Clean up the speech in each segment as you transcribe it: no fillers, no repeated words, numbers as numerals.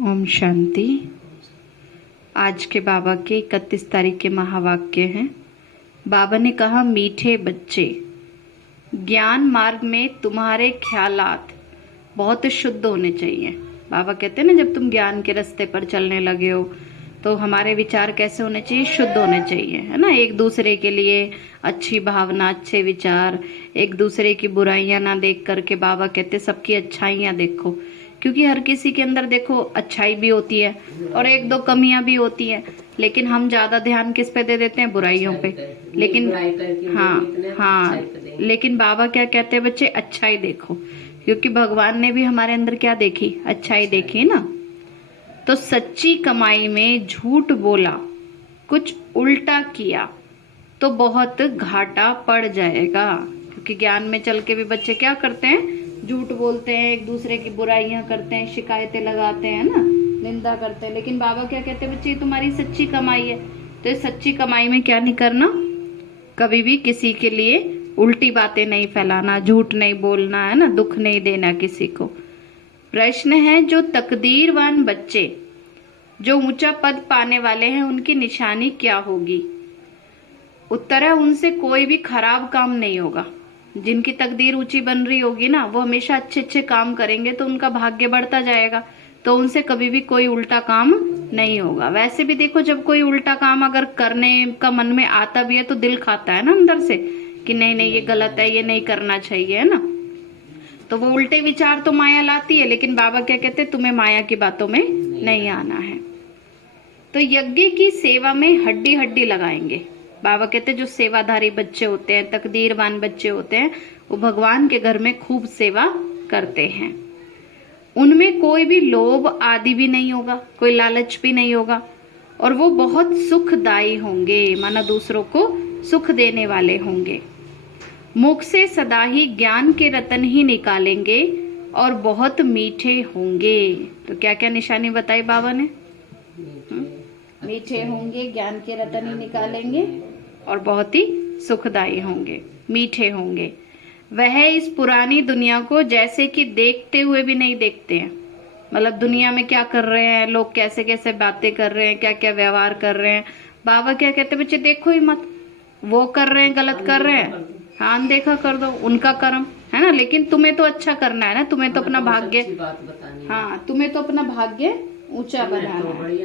ओम शांति। आज के बाबा के 31 तारीख के महावाक्य हैं। बाबा ने कहा, मीठे बच्चे, ज्ञान मार्ग में तुम्हारे ख्यालात बहुत शुद्ध होने चाहिए। बाबा कहते हैं ना, जब तुम ज्ञान के रास्ते पर चलने लगे हो तो हमारे विचार कैसे होने चाहिए? शुद्ध होने चाहिए, है ना। एक दूसरे के लिए अच्छी भावना, अच्छे विचार, एक दूसरे की बुराइयां ना देख करके बाबा कहते सबकी अच्छाइयां देखो, क्योंकि हर किसी के अंदर देखो अच्छाई भी होती है और एक दो कमियां भी होती हैं, लेकिन हम ज्यादा ध्यान किस पे दे देते हैं? बुराइयों पे। लेकिन हाँ, लेकिन बाबा क्या कहते हैं बच्चे? अच्छाई देखो, क्योंकि भगवान ने भी हमारे अंदर क्या देखी? अच्छाई देखी ना। तो सच्ची कमाई में झूठ बोला, कुछ उल्टा किया तो बहुत घाटा पड़ जाएगा। क्योंकि ज्ञान में चल के भी बच्चे क्या करते हैं? झूठ बोलते हैं, एक दूसरे की बुराइयां करते हैं, शिकायतें लगाते हैं ना, निंदा करते हैं। लेकिन बाबा क्या कहते हैं? बच्चे, तुम्हारी सच्ची कमाई है, तो इस सच्ची कमाई में क्या नहीं करना? कभी भी किसी के लिए उल्टी बातें नहीं फैलाना, झूठ नहीं बोलना, है ना, दुख नहीं देना किसी को। प्रश्न है, जो तकदीरवान बच्चे जो ऊंचा पद पाने वाले हैं, उनकी निशानी क्या होगी? उत्तर है, उनसे कोई भी खराब काम नहीं होगा। जिनकी तकदीर ऊंची बन रही होगी ना, वो हमेशा अच्छे अच्छे काम करेंगे तो उनका भाग्य बढ़ता जाएगा, तो उनसे कभी भी कोई उल्टा काम नहीं होगा। वैसे भी देखो, जब कोई उल्टा काम अगर करने का मन में आता भी है तो दिल खाता है ना अंदर से कि नहीं नहीं, ये गलत है, ये नहीं करना चाहिए, है ना। तो वो उल्टे विचार तो माया लाती है, लेकिन बाबा क्या कहते हैं? तुम्हें माया की बातों में नहीं आना है। तो यज्ञ की सेवा में हड्डी हड्डी लगाएंगे। बाबा कहते हैं जो सेवाधारी बच्चे होते हैं, तकदीरवान बच्चे होते हैं, वो भगवान के घर में खूब सेवा करते हैं। उनमें कोई भी लोभ आदि भी नहीं होगा, कोई लालच भी नहीं होगा, और वो बहुत सुखदायी होंगे, माना दूसरों को सुख देने वाले होंगे। मुख से सदा ही ज्ञान के रतन ही निकालेंगे और बहुत मीठे होंगे। तो क्या क्या निशानी बताई बाबा ने? मीठे होंगे, ज्ञान के रतन ही निकालेंगे और बहुत ही सुखदायी होंगे, मीठे होंगे। वह इस पुरानी दुनिया को जैसे कि देखते हुए भी नहीं देखते हैं। मतलब दुनिया में क्या कर रहे हैं लोग, कैसे कैसे बातें कर रहे हैं, क्या क्या व्यवहार कर रहे हैं, बाबा क्या कहते हैं? बच्चे देखो ही मत, वो कर रहे हैं, गलत कर रहे हैं, हाँ देखा कर दो, उनका कर्म है ना। लेकिन तुम्हें तो अच्छा करना है ना, तुम्हें तो अपना भाग्य, हाँ तुम्हें तो अपना भाग्य ऊंचा बनाना है।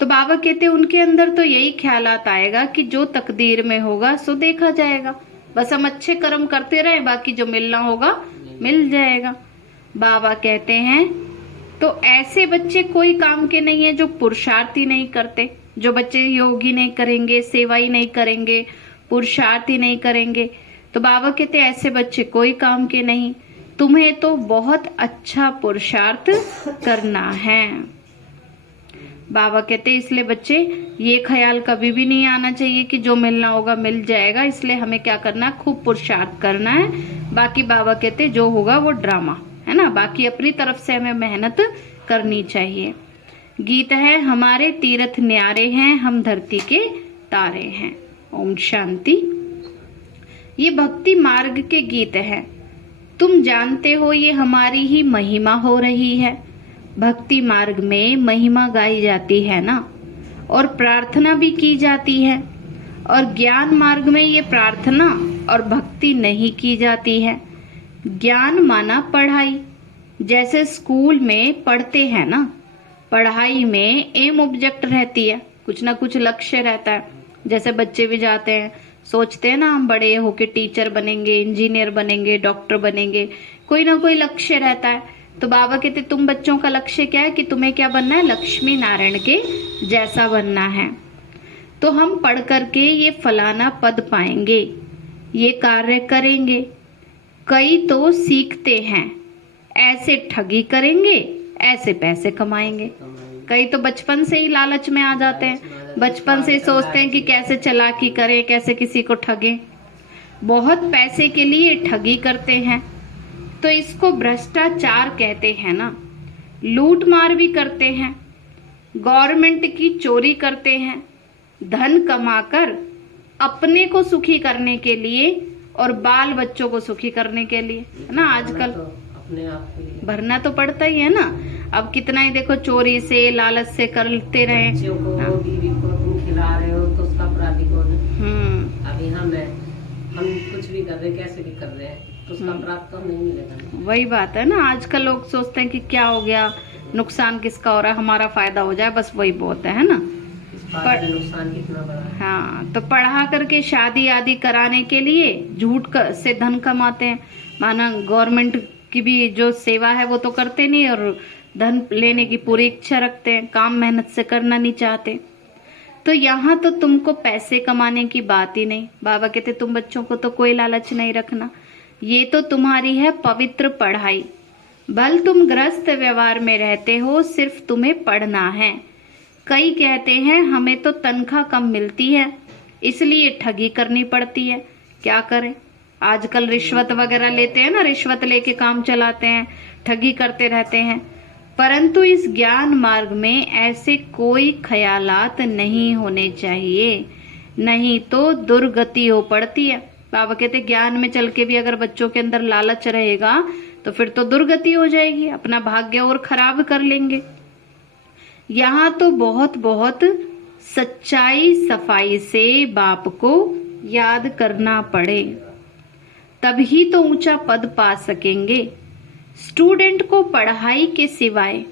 तो बाबा कहते हैं उनके अंदर तो यही ख्यालात आएगा कि जो तकदीर में होगा सो देखा जाएगा, बस हम अच्छे कर्म करते रहे, बाकी जो मिलना होगा मिल जाएगा। बाबा कहते हैं तो ऐसे बच्चे कोई काम के नहीं है जो पुरुषार्थ ही नहीं करते। जो बच्चे योग ही नहीं करेंगे, सेवा ही नहीं करेंगे, पुरुषार्थ ही नहीं करेंगे, तो बाबा कहते हैं ऐसे बच्चे कोई काम के नहीं। तुम्हें तो बहुत अच्छा पुरुषार्थ करना है। बाबा कहते हैं इसलिए बच्चे ये ख्याल कभी भी नहीं आना चाहिए कि जो मिलना होगा मिल जाएगा, इसलिए हमें क्या करना है? खूब पुरुषार्थ करना है। बाकी बाबा कहते हैं जो होगा वो ड्रामा है ना, बाकी अपनी तरफ से हमें मेहनत करनी चाहिए। गीत है, हमारे तीर्थ न्यारे हैं, हम धरती के तारे हैं। ओम शांति। ये भक्ति मार्ग के गीत हैं। तुम जानते हो ये हमारी ही महिमा हो रही है। भक्ति मार्ग में महिमा गाई जाती है ना, और प्रार्थना भी की जाती है। और ज्ञान मार्ग में ये प्रार्थना और भक्ति नहीं की जाती है। ज्ञान माना पढ़ाई, जैसे स्कूल में पढ़ते हैं ना, पढ़ाई में एम ऑब्जेक्ट रहती है, कुछ ना कुछ लक्ष्य रहता है। जैसे बच्चे भी जाते हैं, सोचते हैं ना हम बड़े होके टीचर बनेंगे, इंजीनियर बनेंगे, डॉक्टर बनेंगे, कोई ना कोई लक्ष्य रहता है। तो बाबा कहते तुम बच्चों का लक्ष्य क्या है कि तुम्हें क्या बनना है? लक्ष्मी नारायण के जैसा बनना है। तो हम पढ़ करके ये फलाना पद पाएंगे, ये कार्य करेंगे। कई तो सीखते हैं, ऐसे ठगी करेंगे, ऐसे पैसे कमाएंगे। कई तो बचपन से ही लालच में आ जाते हैं, बचपन से ही सोचते हैं कि कैसे चालाकी करें, कैसे किसी को ठगें, बहुत पैसे के लिए ठगी करते हैं। तो इसको भ्रष्टाचार कहते हैं ना। लूट मार भी करते हैं, गवर्नमेंट की चोरी करते हैं, धन कमाकर अपने को सुखी करने के लिए और बाल बच्चों को सुखी करने के लिए, है ना। आजकल अपने आप के लिए भरना तो पड़ता ही है ना। अब कितना ही देखो चोरी से लालच से करते रहे। बच्चों को बीवी को तुम खिला रहे हो तो उसका अपराधी कौन है? अभी हम कुछ भी कर रहे हैं, कैसे भी कर रहे हैं, तो उसका अपराध तो नहीं मिलेगा। वही बात है ना, आजकल लोग सोचते हैं कि क्या हो गया, नुकसान किसका हो रहा है, हमारा फायदा हो जाए, बस वही बहुत है ना। नुकसान कितना बड़ा है। हाँ, तो पढ़ा करके शादी आदि कराने के लिए से धन कमाते हैं। माना गवर्नमेंट की भी जो सेवा है वो तो करते नहीं, और धन लेने की पूरी इच्छा रखते हैं, काम मेहनत से करना नहीं चाहते। तो यहाँ तो तुमको पैसे कमाने की बात ही नहीं। बाबा कहते तुम बच्चों को तो कोई लालच नहीं रखना, ये तो तुम्हारी है पवित्र पढ़ाई। भल तुम गृहस्थ व्यवहार में रहते हो, सिर्फ तुम्हें पढ़ना है। कई कहते हैं हमें तो तनख्वाह कम मिलती है, इसलिए ठगी करनी पड़ती है। क्या करें, आजकल रिश्वत वगैरह लेते हैं ना, रिश्वत लेके काम चलाते हैं, ठगी करते रहते हैं। परंतु इस ज्ञान मार्ग में ऐसे कोई ख्यालात नहीं होने चाहिए, नहीं तो दुर्गति हो पड़ती है। बाबा कहते ज्ञान में चल के भी अगर बच्चों के अंदर लालच रहेगा तो फिर तो दुर्गति हो जाएगी, अपना भाग्य और खराब कर लेंगे। यहाँ तो बहुत बहुत सच्चाई सफाई से बाप को याद करना पड़े, तभी तो ऊंचा पद पा सकेंगे। स्टूडेंट को पढ़ाई के सिवाय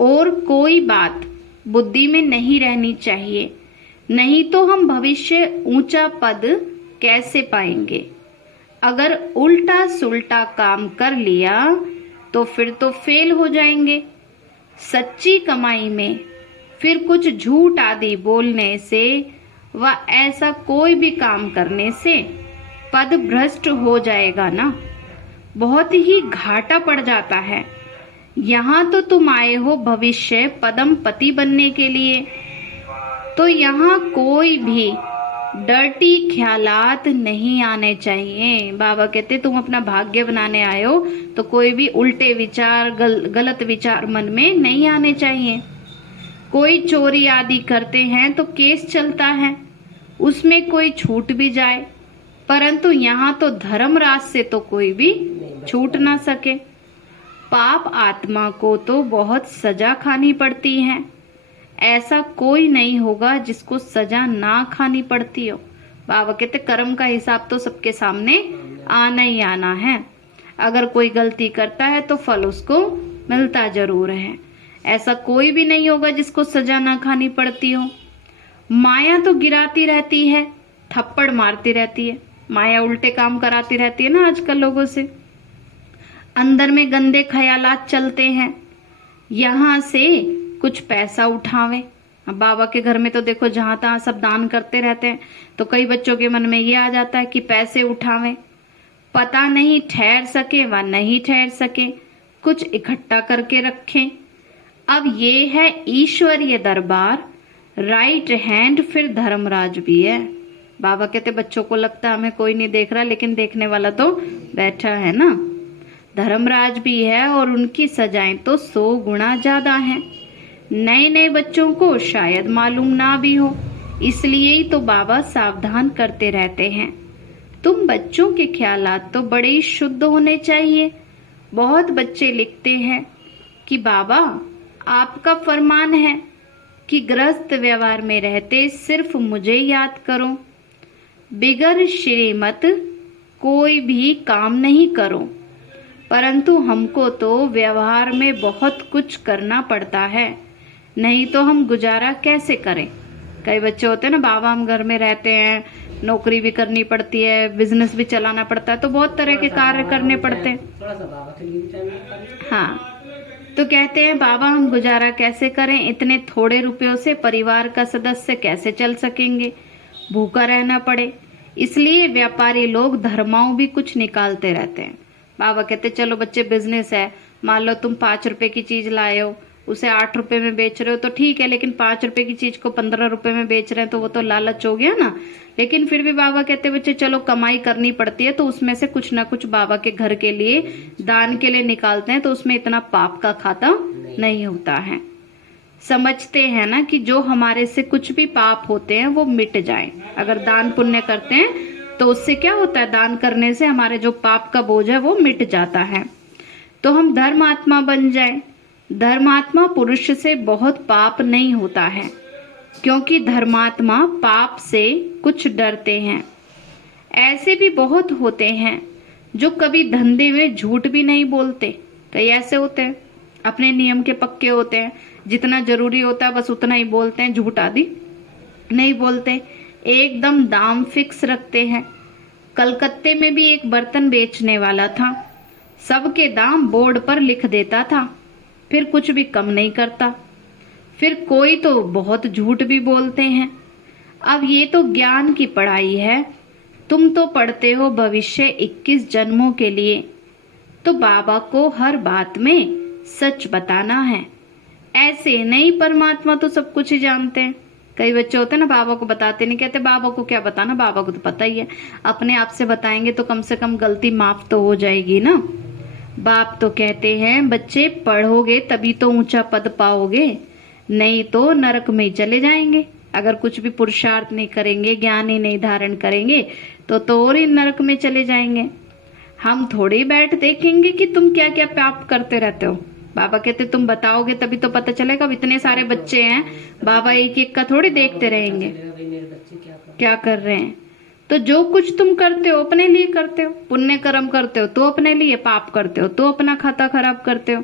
और कोई बात बुद्धि में नहीं रहनी चाहिए, नहीं तो हम भविष्य ऊंचा पद कैसे पाएंगे। अगर उल्टा सुल्टा काम कर लिया तो फिर तो फेल हो जाएंगे। सच्ची कमाई में फिर कुछ झूठ आदि बोलने से व ऐसा कोई भी काम करने से पद भ्रष्ट हो जाएगा ना, बहुत ही घाटा पड़ जाता है। यहाँ तो तुम आए हो भविष्य पदम पति बनने के लिए, तो यहाँ कोई भी डर्टी ख्यालात नहीं आने चाहिए। बाबा कहते तुम अपना भाग्य बनाने आए हो, तो कोई भी उल्टे विचार गलत विचार मन में नहीं आने चाहिए। कोई चोरी आदि करते हैं तो केस चलता है, उसमें कोई छूट भी जाए, परंतु यहाँ तो धर्मराज से तो कोई भी छूट ना सके। पाप आत्मा को तो बहुत सजा खानी पड़ती है, ऐसा कोई नहीं होगा जिसको सजा ना खानी पड़ती हो। बाबा कहते कर्म का हिसाब तो सबके सामने आना ही आना है। अगर कोई गलती करता है तो फल उसको मिलता जरूर है, ऐसा कोई भी नहीं होगा जिसको सजा ना खानी पड़ती हो। माया तो गिराती रहती है, थप्पड़ मारती रहती है, माया उल्टे काम कराती रहती है ना आजकल लोगों से। अंदर में गंदे ख्यालात चलते हैं, यहाँ से कुछ पैसा उठावे। अब बाबा के घर में तो देखो जहां तहां सब दान करते रहते हैं, तो कई बच्चों के मन में ये आ जाता है कि पैसे उठावे, पता नहीं ठहर सके व नहीं ठहर सके, कुछ इकट्ठा करके रखें। अब ये है ईश्वरीय दरबार, राइट हैंड फिर धर्मराज भी है। बाबा कहते बच्चों को लगता है हमें कोई नहीं देख रहा, लेकिन देखने वाला तो बैठा है ना, धर्मराज भी है, और उनकी सजाएं तो 100 गुना ज्यादा हैं। नए नए बच्चों को शायद मालूम ना भी हो, इसलिए ही तो बाबा सावधान करते रहते हैं। तुम बच्चों के ख्यालात तो बड़े ही शुद्ध होने चाहिए। बहुत बच्चे लिखते हैं कि बाबा आपका फरमान है कि गृहस्थ व्यवहार में रहते सिर्फ मुझे याद करो, बिगर श्रीमत कोई भी काम नहीं करो। परंतु हमको तो व्यवहार में बहुत कुछ करना पड़ता है, नहीं तो हम गुजारा कैसे करें। कई बच्चे होते हैं ना, बाबा हम घर में रहते हैं, नौकरी भी करनी पड़ती है, बिजनेस भी चलाना पड़ता है, तो बहुत तरह के कार्य करने पड़ते हैं। हाँ, तो कहते हैं बाबा हम गुजारा कैसे करें, इतने थोड़े रुपयों से परिवार का सदस्य कैसे चल सकेंगे, भूखा रहना पड़े। इसलिए व्यापारी लोग धर्माओं भी कुछ निकालते रहते हैं। बाबा कहते चलो बच्चे बिजनेस है, मान लो तुम 5 रुपए की चीज लाए हो, उसे 8 रुपए में बेच रहे हो तो ठीक है, लेकिन 5 रुपए की चीज को 15 रुपए में बेच रहे हैं तो वो तो लालच हो गया ना। लेकिन फिर भी बाबा कहते बच्चे चलो कमाई करनी पड़ती है, तो उसमें से कुछ ना कुछ बाबा के घर के लिए दान के लिए निकालते हैं, तो उसमें इतना पाप का खाता नहीं होता है। समझते हैं ना कि जो हमारे से कुछ भी पाप होते हैं वो मिट जाए। अगर दान पुण्य करते हैं तो उससे क्या होता है, दान करने से हमारे जो पाप का बोझ है वो मिट जाता है। तो हम धर्मात्मा बन जाएं। धर्मात्मा पुरुष से बहुत पाप नहीं होता है, क्योंकि धर्मात्मा पाप से कुछ डरते हैं। ऐसे भी बहुत होते हैं जो कभी धंधे में झूठ भी नहीं बोलते। कई ऐसे होते हैं अपने नियम के पक्के होते हैं, जितना जरूरी होता है बस उतना ही बोलते हैं, झूठ आदि नहीं बोलते, एकदम दाम फिक्स रखते हैं। कलकत्ते में भी एक बर्तन बेचने वाला था, सबके दाम बोर्ड पर लिख देता था, फिर कुछ भी कम नहीं करता। फिर कोई तो बहुत झूठ भी बोलते हैं। अब ये तो ज्ञान की पढ़ाई है, तुम तो पढ़ते हो भविष्य 21 जन्मों के लिए, तो बाबा को हर बात में सच बताना है। ऐसे नहीं, परमात्मा तो सब कुछ ही जानते हैं। कई बच्चे होते हैं ना बाबा को बताते नहीं, कहते बाबा को क्या बताना, बाबा को तो पता ही है। अपने आप से बताएंगे तो कम से कम गलती माफ तो हो जाएगी ना। बाप तो कहते हैं बच्चे पढ़ोगे तभी तो ऊंचा पद पाओगे, नहीं तो नरक में चले जाएंगे। अगर कुछ भी पुरुषार्थ नहीं करेंगे, ज्ञान ही नहीं धारण करेंगे तो और ही नरक में चले जाएंगे। हम थोड़े बैठ देखेंगे कि तुम क्या क्या पाप करते रहते हो। बाबा कहते तुम बताओगे तभी तो पता चलेगा। अब इतने सारे बच्चे हैं, बाबा एक एक का थोड़ी देखते रहेंगे क्या कर रहे हैं। तो जो कुछ तुम करते हो अपने लिए करते हो। पुण्य कर्म करते हो तो अपने लिए, पाप करते हो तो अपना खाता खराब करते हो,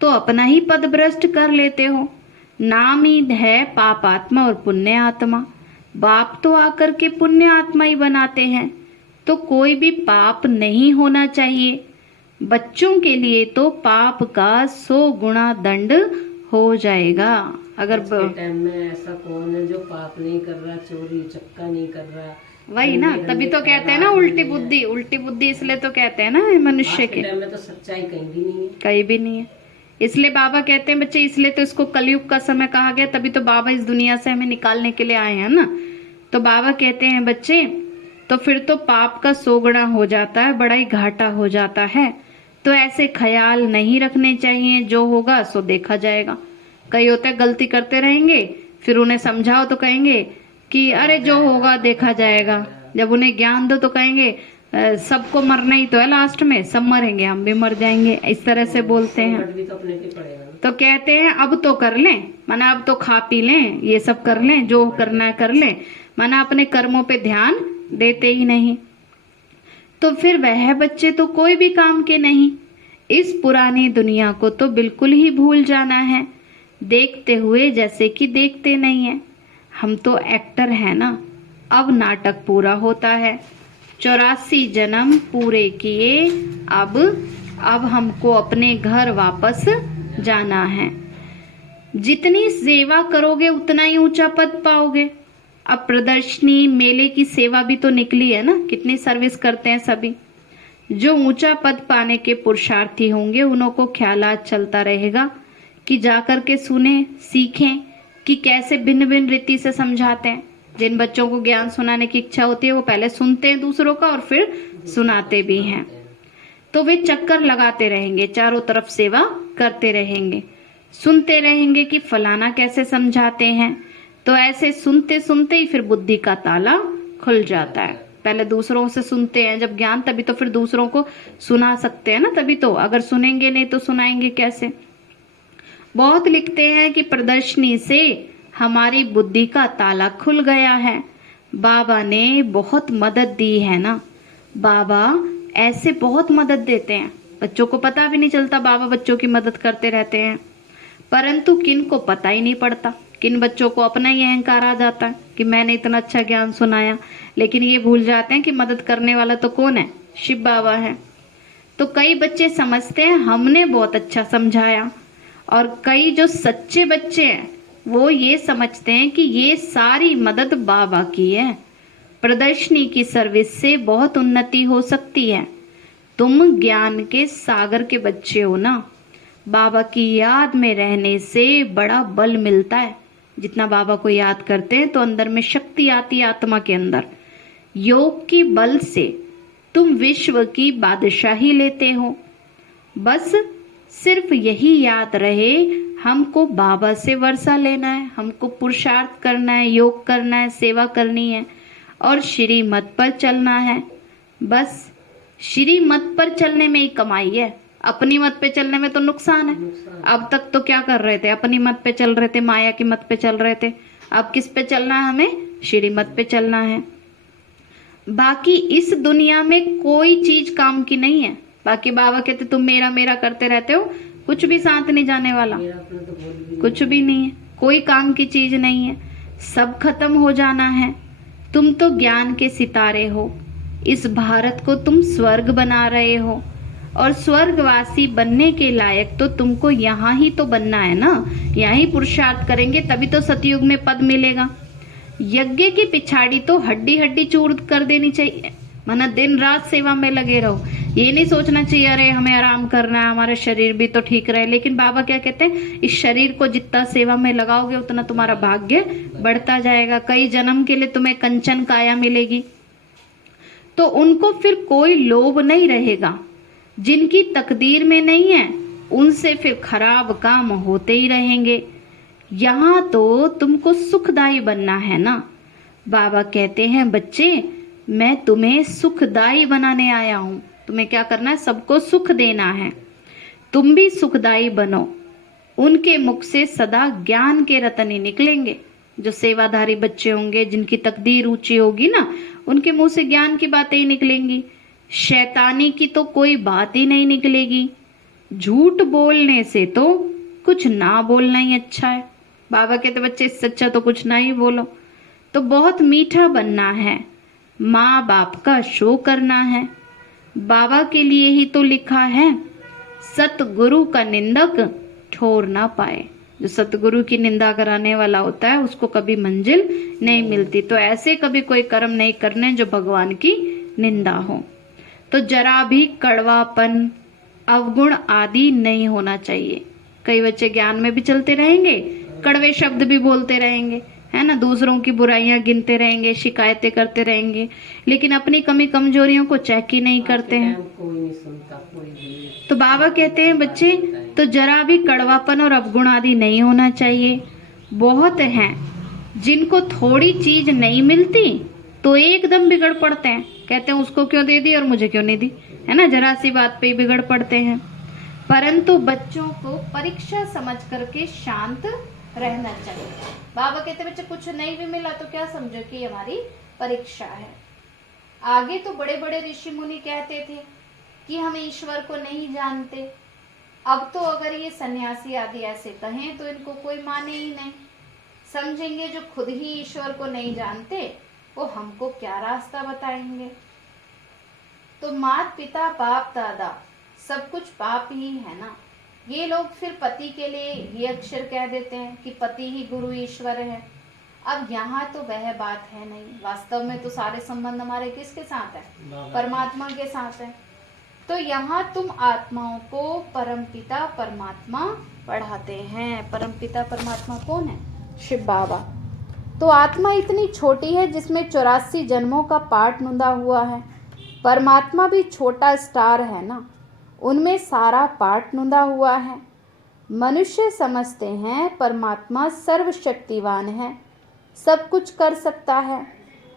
तो अपना ही पद भ्रष्ट कर लेते हो। नाम ही है पाप आत्मा और पुण्य आत्मा। बाप तो आकर के पुण्य आत्मा ही बनाते हैं, तो कोई भी पाप नहीं होना चाहिए। बच्चों के लिए तो पाप का 100 गुना दंड हो जाएगा। अगर टाइम में ऐसा कौन है जो पाप नहीं कर रहा, चोरी चक्का नहीं कर रहा। वही ना, तभी तो कहते हैं ना उल्टी बुद्धि। उल्टी बुद्धि इसलिए तो कहते हैं ना मनुष्य के टाइम में तो सच्चाई कहीं भी नहीं है, कहीं भी नहीं है। इसलिए बाबा कहते हैं बच्चे, इसलिए तो इसको कलयुग का समय कहा गया, तभी तो बाबा इस दुनिया से हमें निकालने के लिए आए हैं ना। तो बाबा कहते हैं बच्चे, तो फिर तो पाप का 100 गुना हो जाता है, बड़ा ही घाटा हो जाता है। तो ऐसे ख्याल नहीं रखने चाहिए, जो होगा सो देखा जाएगा। कई होते हैं गलती करते रहेंगे, फिर उन्हें समझाओ तो कहेंगे कि अरे जो होगा देखा जाएगा। जब उन्हें ज्ञान दो तो कहेंगे सबको मरना ही तो है, लास्ट में सब मरेंगे, हम भी मर जाएंगे, इस तरह से बोलते हैं। तो कहते हैं अब तो कर लें, माना अब तो खा पी लें, ये सब कर लें, जो करना है कर लें, माना अपने कर्मों पे ध्यान देते ही नहीं। तो फिर वह बच्चे तो कोई भी काम के नहीं। इस पुरानी दुनिया को तो बिल्कुल ही भूल जाना है, देखते हुए जैसे कि देखते नहीं है। हम तो एक्टर हैं ना, अब नाटक पूरा होता है। 84 जन्म पूरे किए, अब हमको अपने घर वापस जाना है। जितनी सेवा करोगे उतना ही ऊंचा पद पाओगे। अब प्रदर्शनी मेले की सेवा भी तो निकली है ना, कितनी सर्विस करते हैं सभी। जो ऊंचा पद पाने के पुरुषार्थी होंगे उन्हों को ख्यालात चलता रहेगा कि जाकर के सुने, सीखें कि कैसे भिन्न भिन्न रीति से समझाते हैं। जिन बच्चों को ज्ञान सुनाने की इच्छा होती है वो पहले सुनते हैं दूसरों का और फिर सुनाते भी हैं। तो वे चक्कर लगाते रहेंगे, चारों तरफ सेवा करते रहेंगे, सुनते रहेंगे कि फलाना कैसे समझाते हैं। तो ऐसे सुनते सुनते ही फिर बुद्धि का ताला खुल जाता है। पहले दूसरों से सुनते हैं जब ज्ञान, तभी तो फिर दूसरों को सुना सकते हैं ना। तभी तो, अगर सुनेंगे नहीं तो सुनाएंगे कैसे। बहुत लिखते हैं कि प्रदर्शनी से हमारी बुद्धि का ताला खुल गया है। बाबा ने बहुत मदद दी है ना। बाबा ऐसे बहुत मदद देते हैं, बच्चों को पता भी नहीं चलता बाबा बच्चों की मदद करते रहते हैं। परंतु किन को पता ही नहीं पड़ता, किन बच्चों को अपना ही अहंकार आ जाता है कि मैंने इतना अच्छा ज्ञान सुनाया, लेकिन ये भूल जाते हैं कि मदद करने वाला तो कौन है, शिव बाबा है। तो कई बच्चे समझते हैं हमने बहुत अच्छा समझाया, और कई जो सच्चे बच्चे हैं वो ये समझते हैं कि ये सारी मदद बाबा की है। प्रदर्शनी की सर्विस से बहुत उन्नति हो सकती है। तुम ज्ञान के सागर के बच्चे हो ना, बाबा की याद में रहने से बड़ा बल मिलता है। जितना बाबा को याद करते हैं तो अंदर में शक्ति आती है, आत्मा के अंदर। योग की बल से तुम विश्व की बादशाही लेते हो। बस सिर्फ यही याद रहे, हमको बाबा से वर्षा लेना है, हमको पुरुषार्थ करना है, योग करना है, सेवा करनी है और श्रीमत पर चलना है। बस श्रीमत पर चलने में ही कमाई है। अपनी मत पे चलने में तो नुकसान है। अब तक तो क्या कर रहे थे, अपनी मत पे चल रहे थे, माया की मत पे चल रहे थे। अब किस पे चलना है, हमें श्री मत पे चलना है। बाकी इस दुनिया में कोई चीज काम की नहीं है। बाकी बाबा कहते तुम मेरा मेरा करते रहते हो, कुछ भी साथ नहीं जाने वाला, कुछ भी नहीं है, कोई काम की चीज नहीं है, सब खत्म हो जाना है। तुम तो ज्ञान के सितारे हो, इस भारत को तुम स्वर्ग बना रहे हो, और स्वर्गवासी बनने के लायक तो तुमको यहाँ ही तो बनना है ना, यहाँ ही पुरुषार्थ करेंगे तभी तो सतयुग में पद मिलेगा। यज्ञ की पिछाड़ी तो हड्डी हड्डी चूर कर देनी चाहिए, माना दिन रात सेवा में लगे रहो। ये नहीं सोचना चाहिए अरे हमें आराम करना है, हमारा शरीर भी तो ठीक रहे। लेकिन बाबा क्या कहते हैं, इस शरीर को जितना सेवा में लगाओगे उतना तुम्हारा भाग्य बढ़ता जाएगा, कई जन्म के लिए तुम्हें कंचन काया मिलेगी। तो उनको फिर कोई लोभ नहीं रहेगा, जिनकी तकदीर में नहीं है उनसे फिर खराब काम होते ही रहेंगे। यहाँ तो तुमको सुखदाई बनना है ना। बाबा कहते हैं बच्चे मैं तुम्हें सुखदाई बनाने आया हूँ, तुम्हें क्या करना है, सबको सुख देना है। तुम भी सुखदाई बनो। उनके मुख से सदा ज्ञान के रतन ही निकलेंगे। जो सेवाधारी बच्चे होंगे, जिनकी तकदीर ऊंची होगी ना, उनके मुंह से ज्ञान की बातें ही निकलेंगी, शैतानी की तो कोई बात ही नहीं निकलेगी। झूठ बोलने से तो कुछ ना बोलना ही अच्छा है। बाबा कहते बच्चे इससे अच्छा तो कुछ ना ही बोलो। तो बहुत मीठा बनना है, माँ बाप का शो करना है। बाबा के लिए ही तो लिखा है, सतगुरु का निंदक ठोर ना पाए। जो सतगुरु की निंदा कराने वाला होता है उसको कभी मंजिल नहीं मिलती। तो ऐसे कभी कोई कर्म नहीं करने जो भगवान की निंदा हो। तो जरा भी कड़वापन अवगुण आदि नहीं होना चाहिए। कई बच्चे ज्ञान में भी चलते रहेंगे, कड़वे शब्द भी बोलते रहेंगे, है ना, दूसरों की बुराइयां गिनते रहेंगे, शिकायतें करते रहेंगे, लेकिन अपनी कमी कमजोरियों को चेक ही नहीं करते हैं। कोई नहीं सुनता, कोई भी। तो बाबा कहते हैं बच्चे तो जरा भी कड़वापन और अवगुण आदि नहीं होना चाहिए। बहुत हैं जिनको थोड़ी चीज नहीं मिलती तो एकदम बिगड़ पड़ते हैं, कहते हैं उसको क्यों दे दी और मुझे क्यों नहीं दी, है ना, जरा सी बात पे ही बिगड़ पड़ते हैं। परंतु बच्चों को परीक्षा समझ करके शांत रहना चाहिए। बाबा कहते बच्चे कुछ नहीं भी मिला तो क्या समझो कि हमारी परीक्षा है। आगे तो बड़े बड़े ऋषि मुनि कहते थे कि हम ईश्वर को नहीं जानते। अब तो अगर ये सन्यासी आदि ऐसे कहें तो इनको कोई माने ही नहीं, समझेंगे जो खुद ही ईश्वर को नहीं जानते वो हमको क्या रास्ता बताएंगे। तो माता पिता बाप दादा सब कुछ पाप ही है ना। ये लोग फिर पति के लिए ये अक्षर कह देते हैं कि पति ही गुरु ईश्वर है। अब यहाँ तो वह बात है नहीं, वास्तव में तो सारे संबंध हमारे किसके साथ है, परमात्मा के साथ है। तो यहाँ तुम आत्माओं को परमपिता परमात्मा पढ़ाते हैं। परमपिता परमात्मा कौन है, शिव बाबा। तो आत्मा इतनी छोटी है जिसमें 84 जन्मों का पाठ नुंदा हुआ है। परमात्मा भी छोटा स्टार है ना, उनमें सारा पाठ नुंदा हुआ है। मनुष्य समझते हैं परमात्मा सर्वशक्तिवान है, सब कुछ कर सकता है।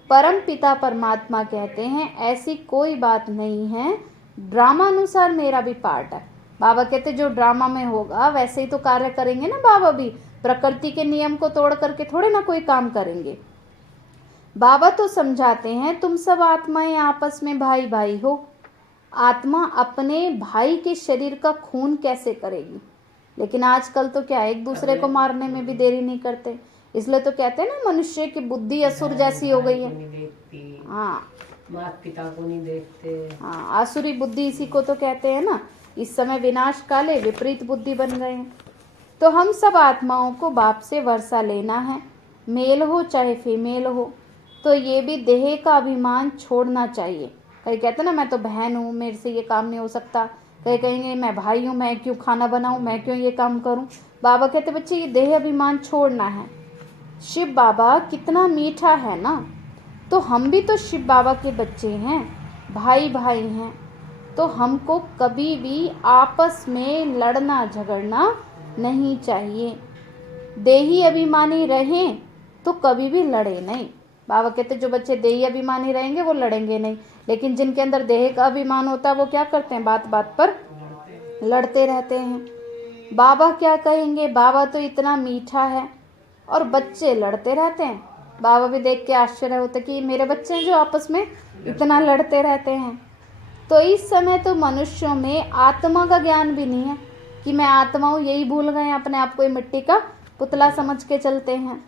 परम पिता परमात्मा कहते हैं ऐसी कोई बात नहीं है, ड्रामा अनुसार मेरा भी पार्ट है। बाबा कहते जो ड्रामा में होगा वैसे ही तो कार्य करेंगे ना बाबा भी, प्रकृति के नियम को तोड़ करके थोड़े ना कोई काम करेंगे। बाबा तो समझाते हैं तुम सब आत्माएं आपस में भाई भाई हो। आत्मा अपने भाई के शरीर का खून कैसे करेगी, लेकिन आजकल तो क्या एक दूसरे को मारने में भी देरी नहीं करते। इसलिए तो कहते हैं ना मनुष्य की बुद्धि असुर जैसी हो गई है। हाँ, माता पिता को नहीं देखते। हाँ, आसुरी बुद्धि इसी को तो कहते हैं ना। इस समय विनाश काले विपरीत बुद्धि बन गए हैं। तो हम सब आत्माओं को बाप से वर्षा लेना है, मेल हो चाहे फीमेल हो। तो ये भी देह का अभिमान छोड़ना चाहिए। कई कहते ना मैं तो बहन हूँ, मेरे से ये काम नहीं हो सकता। कई कहेंगे मैं भाई हूँ, मैं क्यों खाना बनाऊँ, मैं क्यों ये काम करूँ। बाबा कहते बच्चे ये देह अभिमान छोड़ना है। शिव बाबा कितना मीठा है ना। तो हम भी तो शिव बाबा के बच्चे हैं, भाई भाई हैं। तो हमको कभी भी आपस में लड़ना झगड़ना नहीं चाहिए। देही अभिमानी रहें तो कभी भी लड़े नहीं। बाबा कहते जो बच्चे देही अभिमानी रहेंगे वो लड़ेंगे नहीं, लेकिन जिनके अंदर देह का अभिमान होता है वो क्या करते हैं, बात बात पर लड़ते रहते हैं। बाबा क्या कहेंगे, बाबा तो इतना मीठा है और बच्चे लड़ते रहते हैं। बाबा भी देख के आश्चर्य होते कि मेरे बच्चे हैं जो आपस में इतना लड़ते रहते हैं। तो इस समय तो मनुष्यों में आत्मा का ज्ञान भी नहीं है कि मैं आत्मा हूँ, यही भूल गए, अपने आप को मिट्टी का पुतला समझ के चलते हैं।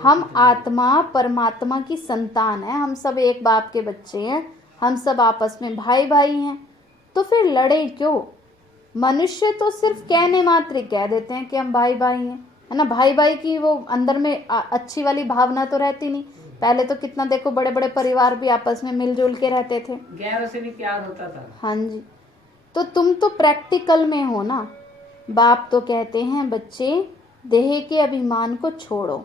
हम आत्मा परमात्मा की संतान है, हम सब एक बाप के बच्चे हैं, हम सब आपस में भाई भाई हैं, तो फिर लड़े क्यों? मनुष्य तो सिर्फ कहने मात्र कह देते हैं कि हम भाई भाई हैं, है ना। भाई भाई की वो अंदर में अच्छी वाली भावना तो रहती नहीं। पहले तो कितना देखो बड़े बड़े परिवार भी आपस में मिलजुल के रहते थे, गैरों से भी प्यार होता था। हाँ जी। तो तुम तो प्रैक्टिकल में हो ना। बाप तो कहते हैं बच्चे देह के अभिमान को छोड़ो,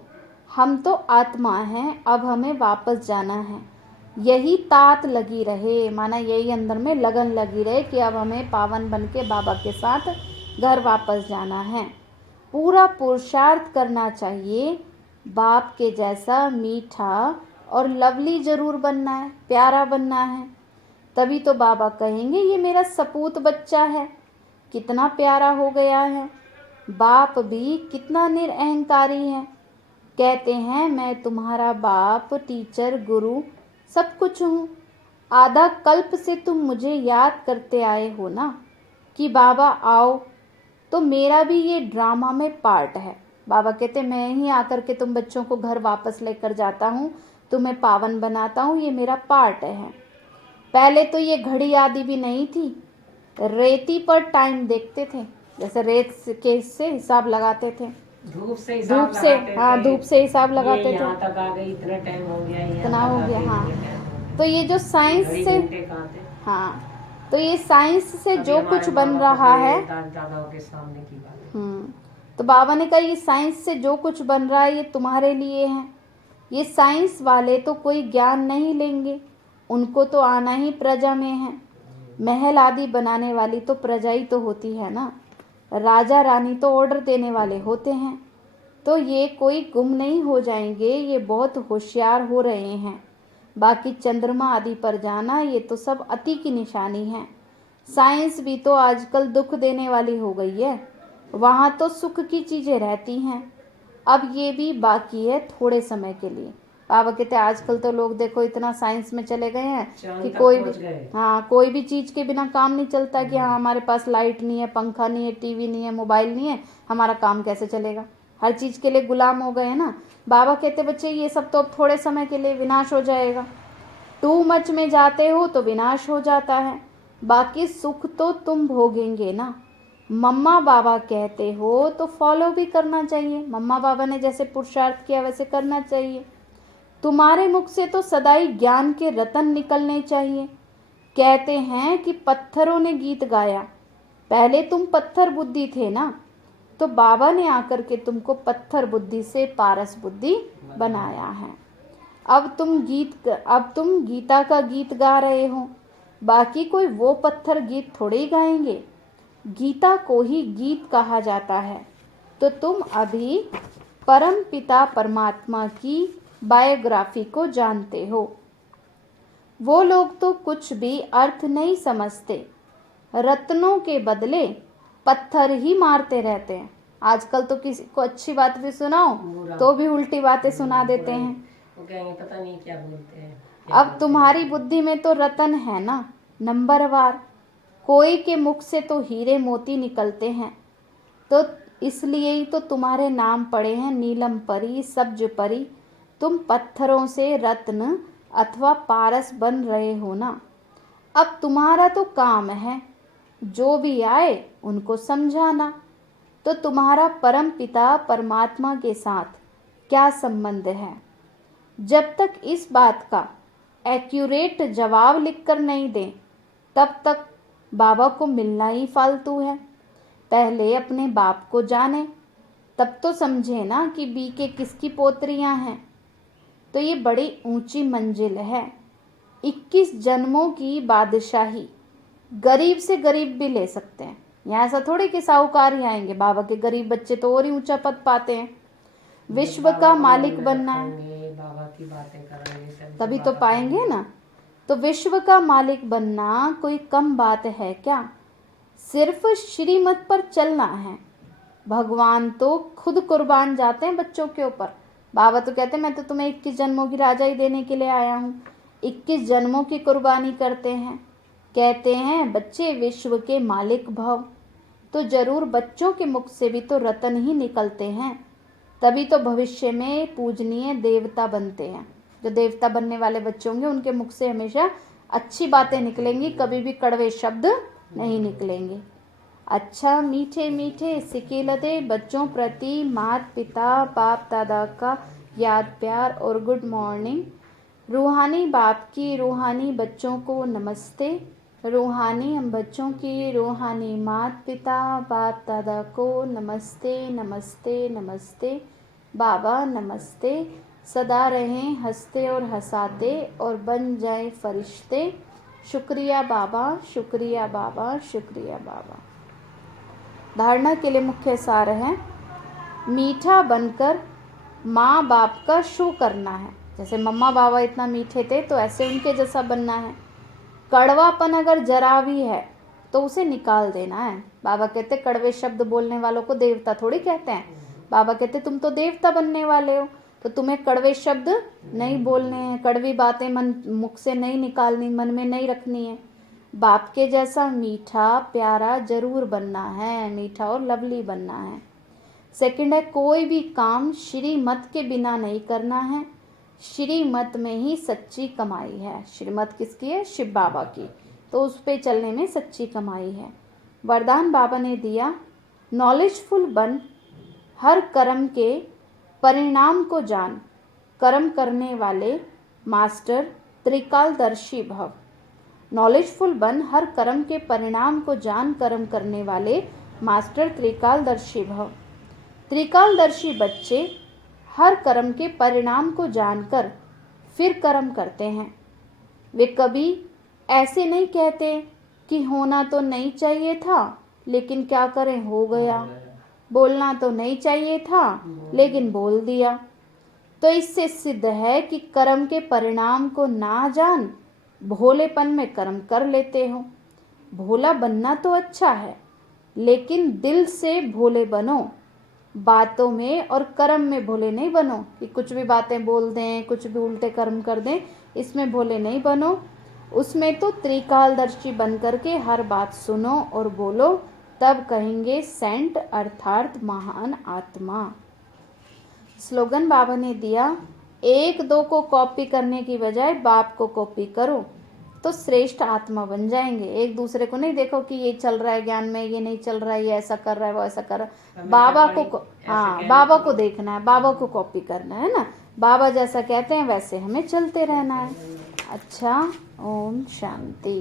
हम तो आत्मा हैं, अब हमें वापस जाना है। यही तात लगी रहे, माना यही अंदर में लगन लगी रहे कि अब हमें पावन बन के बाबा के साथ घर वापस जाना है। पूरा पुरुषार्थ करना चाहिए, बाप के जैसा मीठा और लवली जरूर बनना है, प्यारा बनना है। तभी तो बाबा कहेंगे ये मेरा सपूत बच्चा है, कितना प्यारा हो गया है। बाप भी कितना निरअहंकारी है, कहते हैं मैं तुम्हारा बाप, टीचर, गुरु सब कुछ हूँ। आधा कल्प से तुम मुझे याद करते आए हो ना कि बाबा आओ, तो मेरा भी ये ड्रामा में पार्ट है। बाबा कहते मैं ही आकर के तुम बच्चों को घर वापस लेकर जाता हूँ, तुम्हें पावन बनाता हूँ, ये मेरा पार्ट है। पहले तो ये घड़ी आदि भी नहीं थी, रेती पर टाइम देखते थे, जैसे रेत के से हिसाब लगाते थे, धूप से हाँ धूप से हिसाब लगाते थे, यहाँ तक आ गई, इतना टाइम हो गया, इतना हो गया। हाँ तो ये जो साइंस से, हाँ तो ये साइंस से जो कुछ बन रहा है, दादाओं के सामने की बात। तो बाबा ने कहा ये साइंस से जो कुछ बन रहा है ये तुम्हारे लिए है। ये साइंस वाले तो कोई ज्ञान नहीं लेंगे, उनको तो आना ही प्रजा में है। महल आदि बनाने वाली तो प्रजा ही तो होती है ना, राजा रानी तो ऑर्डर देने वाले होते हैं। तो ये कोई गुम नहीं हो जाएंगे, ये बहुत होशियार हो रहे हैं। बाकी चंद्रमा आदि पर जाना ये तो सब अति की निशानी है। साइंस भी तो आजकल दुख देने वाली हो गई है, वहाँ तो सुख की चीज़ें रहती हैं। अब ये भी बाकी है थोड़े समय के लिए। बाबा कहते हैं आजकल तो लोग देखो इतना साइंस में चले गए हैं कि कोई भी चीज़ के बिना काम नहीं चलता। कि हाँ हमारे पास लाइट नहीं है, पंखा नहीं है, टीवी नहीं है, मोबाइल नहीं है, हमारा काम कैसे चलेगा। हर चीज़ के लिए गुलाम हो गए हैं ना। बाबा कहते बच्चे ये सब तो अब थोड़े समय के लिए विनाश हो जाएगा। टू मच में जाते हो तो विनाश हो जाता है, बाकी सुख तो तुम भोगेंगे ना। मम्मा बाबा कहते हो तो फॉलो भी करना चाहिए, मम्मा बाबा ने जैसे पुरुषार्थ किया वैसे करना चाहिए। तुम्हारे मुख से तो सदाई ज्ञान के रतन निकलने चाहिए। कहते हैं कि पत्थरों ने गीत गाया, पहले तुम पत्थर बुद्धि थे ना, तो बाबा ने आकर के तुमको पत्थर बुद्धि से पारस बुद्धि बनाया है। अब तुम गीता का गीत गा रहे हो, बाकी कोई वो पत्थर गीत थोड़े ही गाएंगे, गीता को ही गीत कहा जाता है। तो तुम अभी परम पिता परमात्मा की बायोग्राफी को जानते हो। वो लोग तो कुछ भी अर्थ नहीं समझते, रत्नों के बदले पत्थर ही मारते रहते हैं। आजकल तो किसी को अच्छी बात भी सुनाओ तो भी उल्टी बातें सुना देते हैं। वो कहेंगे पता नहीं क्या बोलते हैं। अब तुम्हारी बुद्धि में तो रतन है ना, नंबरवार। कोई के मुख से तो हीरे मोती निकलते हैं, तो इसलिए ही तो तुम्हारे नाम पड़े हैं नीलम परी, सब्ज परी। तुम पत्थरों से रत्न अथवा पारस बन रहे हो ना। अब तुम्हारा तो काम है जो भी आए उनको समझाना। तो तुम्हारा परम पिता परमात्मा के साथ क्या संबंध है? जब तक इस बात का एक्यूरेट जवाब लिखकर नहीं दें तब तक बाबा को मिलना ही फालतू है। पहले अपने बाप को जाने तब तो समझे ना कि बी के किसकी पोत्रियां हैं। तो ये बड़ी ऊंची मंजिल है, 21 जन्मों की बादशाही। गरीब से गरीब भी ले सकते हैं, यहाँ ऐसा थोड़ी कि साहूकार ही आएंगे। बाबा के गरीब बच्चे तो और ही ऊंचा पद पाते हैं। विश्व का मालिक बनना है, बाबा की बातें करेंगे तभी तो पाएंगे ना। तो विश्व का मालिक बनना कोई कम बात है क्या? सिर्फ श्रीमत पर चलना है। भगवान तो खुद कुर्बान जाते हैं बच्चों के ऊपर। बाबा तो कहते हैं मैं तो तुम्हें 21 जन्मों की राजाई देने के लिए आया हूँ। 21 जन्मों की कुर्बानी करते हैं। कहते हैं बच्चे विश्व के मालिक भव, तो जरूर बच्चों के मुख से भी तो रतन ही निकलते हैं, तभी तो भविष्य में पूजनीय देवता बनते हैं। जो देवता बनने वाले बच्चे होंगे उनके मुख से हमेशा अच्छी बातें निकलेंगी, कभी भी कड़वे शब्द नहीं निकलेंगे। अच्छा मीठे मीठे सिकेलते बच्चों प्रति माता पिता बाप दादा का याद प्यार और गुड मॉर्निंग। रूहानी बाप की रूहानी बच्चों को नमस्ते। रूहानी बच्चों की रूहानी माता पिता बाप दादा को नमस्ते नमस्ते नमस्ते। बाबा नमस्ते। सदा रहें हंसते और हंसाते और बन जाए फरिश्ते। शुक्रिया बाबा, शुक्रिया बाबा, शुक्रिया बाबा। धारणा के लिए मुख्य सार है, मीठा बनकर माँ बाप का शो करना है। जैसे मम्मा बाबा इतना मीठे थे तो ऐसे उनके जैसा बनना है। कड़वापन अगर जरा भी है तो उसे निकाल देना है। बाबा कहते कड़वे शब्द बोलने वालों को देवता थोड़ी कहते हैं। बाबा कहते तुम तो देवता बनने वाले हो, तो तुम्हें कड़वे शब्द नहीं बोलने हैं, कड़वी बातें मुख से नहीं निकालनी, मन में नहीं रखनी है। बाप के जैसा मीठा प्यारा जरूर बनना है, मीठा और लवली बनना है। सेकंड है, कोई भी काम श्रीमत के बिना नहीं करना है। श्रीमत में ही सच्ची कमाई है। श्रीमत किसकी है? शिव बाबा की। तो उस पे चलने में सच्ची कमाई है। वरदान बाबा ने दिया, नॉलेजफुल बन, हर कर्म के परिणाम को जान, कर्म करने वाले मास्टर त्रिकालदर्शी भव। नॉलेजफुल बन, हर कर्म के परिणाम को जान, कर्म करने वाले मास्टर त्रिकालदर्शी भव। त्रिकालदर्शी बच्चे हर कर्म के परिणाम को जानकर फिर कर्म करते हैं। वे कभी ऐसे नहीं कहते कि होना तो नहीं चाहिए था लेकिन क्या करें हो गया, बोलना तो नहीं चाहिए था लेकिन बोल दिया। तो इससे सिद्ध है कि कर्म के परिणाम को ना जान भोलेपन में कर्म कर लेते हो। भोला बनना तो अच्छा है लेकिन दिल से भोले बनो। बातों में और कर्म में भोले नहीं बनो कि कुछ भी बातें बोल दें, कुछ भी उल्टे कर्म कर दें, इसमें भोले नहीं बनो। उसमें तो त्रिकालदर्शी बन करके हर बात सुनो और बोलो, तब कहेंगे सेंट अर्थात महान आत्मा। स्लोगन बाबा ने दिया, एक दो को कॉपी करने की बजाय बाप को कॉपी करो तो श्रेष्ठ आत्मा बन जाएंगे। एक दूसरे को नहीं देखो कि ये चल रहा है ज्ञान में, ये नहीं चल रहा है, ये ऐसा कर रहा है, वो ऐसा कर रहा है। बाबा को बाबा को देखना है, बाबा को कॉपी करना है ना। बाबा जैसा कहते हैं वैसे हमें चलते रहना है। अच्छा, ओम शांति।